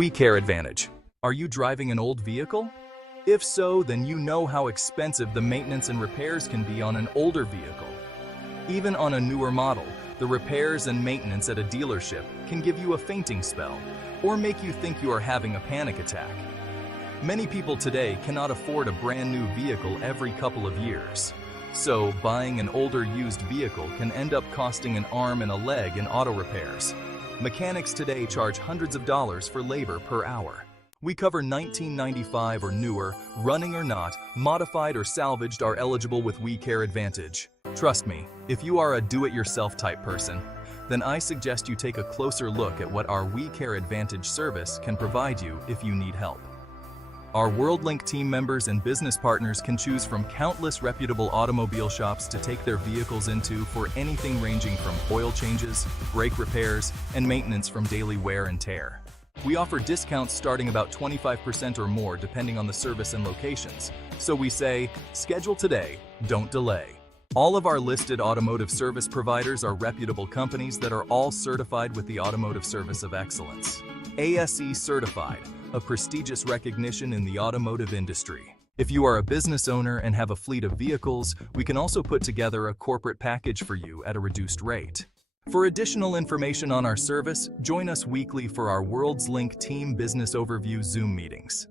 WeCare Advantage. Are you driving an old vehicle? If so, then you know how expensive the maintenance and repairs can be on an older vehicle. Even on a newer model, the repairs and maintenance at a dealership can give you a fainting spell or make you think you are having a panic attack. Many people today cannot afford a brand new vehicle every couple of years. So, buying an older used vehicle can end up costing an arm and a leg in auto repairs. Mechanics today charge hundreds of dollars for labor per hour. We cover 1995 or newer, running or not, modified or salvaged are eligible with WeCare Advantage. Trust me, if you are a do-it-yourself type person, then I suggest you take a closer look at what our WeCare Advantage service can provide you if you need help. Our WorldLink team members and business partners can choose from countless reputable automobile shops to take their vehicles into for anything ranging from oil changes, brake repairs, and maintenance from daily wear and tear. We offer discounts starting about 25% or more depending on the service and locations. So we say, schedule today, don't delay. All of our listed automotive service providers are reputable companies that are all certified with the Automotive Service of Excellence. ASE Certified, a prestigious recognition in the automotive industry. If you are a business owner and have a fleet of vehicles, we can also put together a corporate package for you at a reduced rate. For additional information on our service, join us weekly for our WorldLink Team Business Overview Zoom meetings.